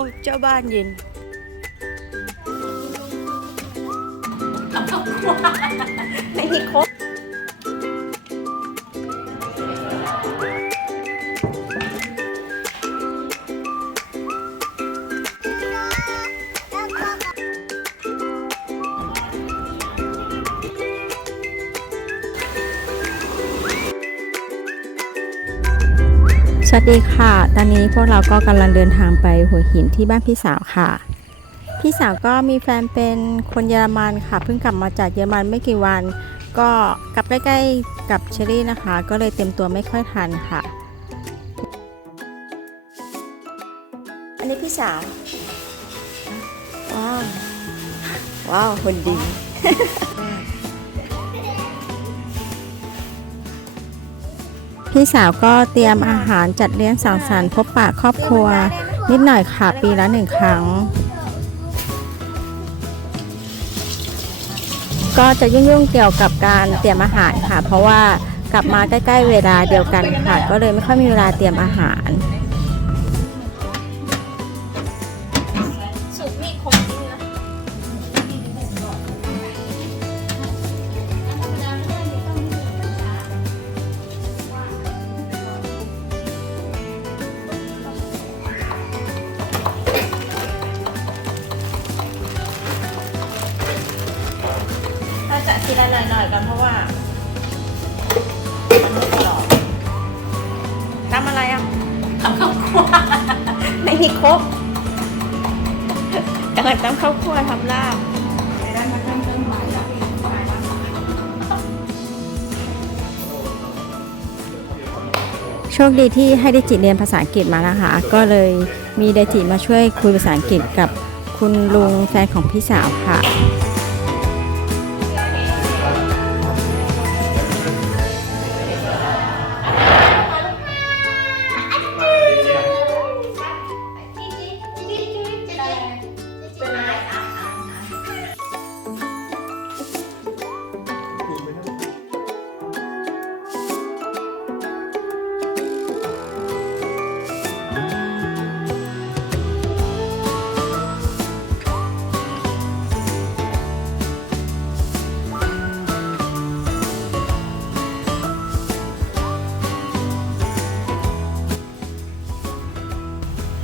อ้เจ้าบ้านเย็นไม่มีครบ สวัสดีค่ะ ตอนนี้พวกเราก็กำลังเดินทางไปหัวหินที่บ้านพี่สาวค่ะ พี่สาวก็มีแฟนเป็นคนเยอรมันค่ะ เพิ่งกลับมาจากเยอรมันไม่กี่วัน ก็กลับใกล้ๆกับเชอรี่นะคะ ก็เลยเต็มตัวไม่ค่อยทันค่ะ อันนี้พี่สาว ว้าว ว้าวคนดี พี่สาวก็เตรียมอาหารจัดเลี้ยงสังสรรค์พบปะครอบครัว นิดหน่อยค่ะปีละหนึ่งครั้ง ก็จะยุ่งๆเกี่ยวกับการเตรียมอาหารค่ะ เพราะว่ากลับมาใกล้ ๆ เวลาเดียวกันค่ะ ก็เลยไม่ค่อยมีเวลาเตรียมอาหาร ทีละหน่อยๆกันเพราะว่าทำอะไรอะทำข้าวคั่วไม่มีครบกำลังทำข้าวคั่วทำลาบโชคดีที่ให้เดจิเรียนภาษาอังกฤษมานะคะ ก็เลยมีเดจิมาช่วยคุยภาษาอังกฤษกับคุณลุงแฟนของพี่สาวค่ะ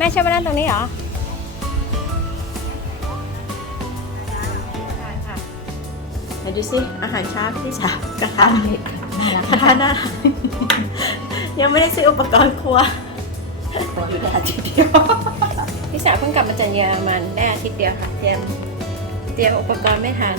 ม่ใช่มานั่งตรงนี้เหรอมาดูสิอาหารเช้าพี่สาวกระทะเล็กกระทะหน้ายังไม่ได้ซื้ออุปกรณ์ครัวอยู่ได้อาทิตย์เดียวพี่สาวเพิ่งกลับมาจากเยอรมันได้อาทิตย์เดียวค่ะเตรียมเตรียมอุปกรณ์ไม่ทัน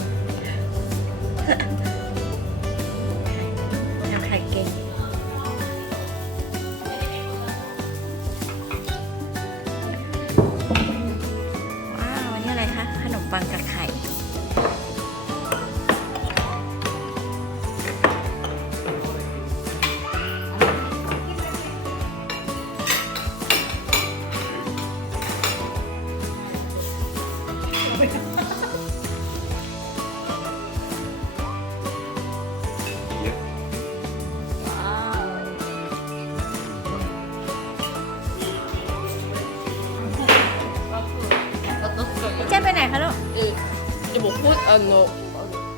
あの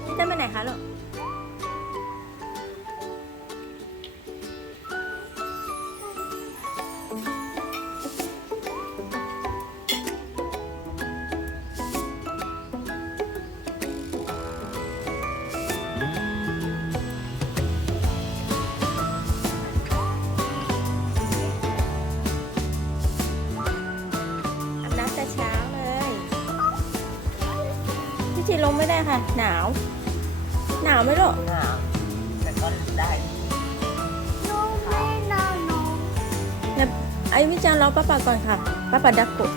พี่เจ้นไปไลงไม่ได้ค่ะ หนาว หนาวไหมลูกแต่ก็ได้ไอ้วิจารณ์รอป้าป่าก่อนค่ะป้าป่าดักปุก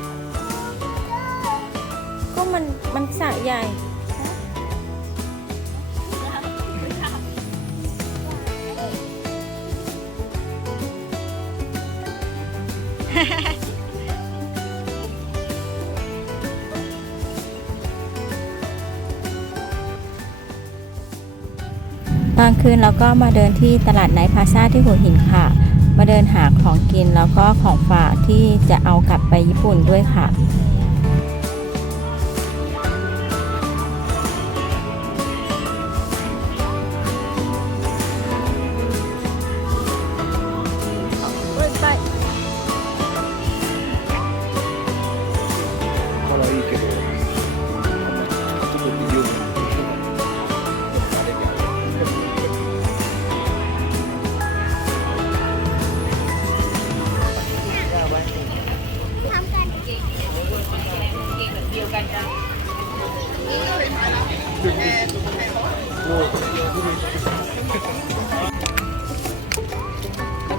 ก็มันมันสระใหญ่ กลางคืนเราก็มาเดินที่ตลาดไนพาซาที่หัวหินค่ะ มาเดินหาของกินแล้วก็ของฝากที่จะเอากลับไปญี่ปุ่นด้วยค่ะ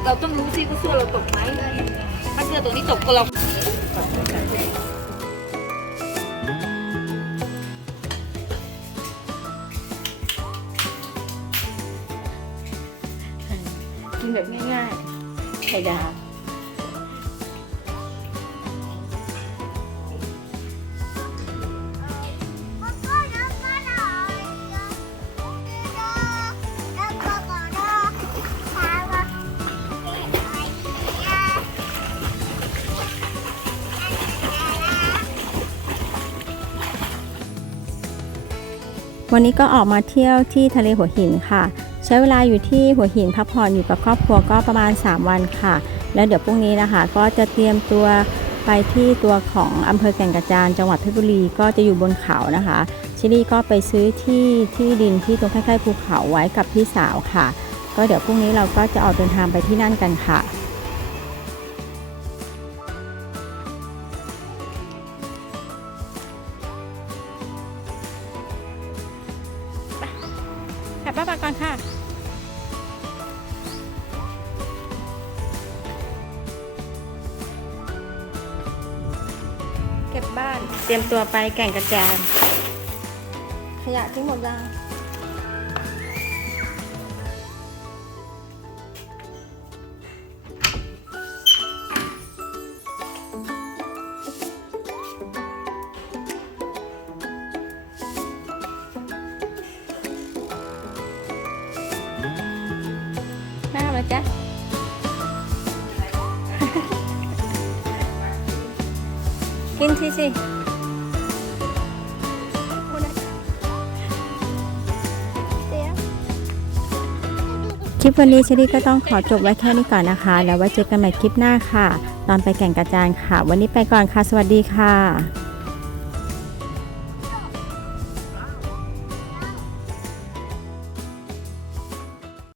เราต้องรู้สิว่าเสื้อเราตกไหมถ้าเสื้อตัวนี้ตกก็เรากินแบบง่ายๆไข่ดาว วันนี้ก็ออกมาเที่ยวที่ทะเลหัวหินค่ะ ใช้เวลาอยู่ที่หัวหินพักผ่อนอยู่กับครอบครัวก็ประมาณ 3 วันค่ะ แล้วเดี๋ยวพรุ่งนี้นะคะ ก็จะเตรียมตัวไปที่ตัวของอำเภอแก่งกระจานจังหวัดเพชรบุรีก็จะอยู่บนเขานะคะชิลี่ก็ไปซื้อที่ที่ดินที่ตรงใกล้ๆภูเขาไว้กับพี่สาวค่ะ ก็เดี๋ยวพรุ่งนี้เราก็จะออกเดินทางไปที่นั่นกันค่ะ เก็บบ้าน เตรียมตัวไปแก่งกระจานขยะทิ้งหมดยังแม่ทำอะไรจ๊ะ กินทีสิคลิปวันนี้เชอรี่ก็ต้องขอจบไว้แค่นี้ก่อนนะคะ แล้วไว้เจอกันใหม่คลิปหน้าค่ะ ตอนไปแก่งกระจานค่ะ วันนี้ไปก่อนค่ะ สวัสดีค่ะ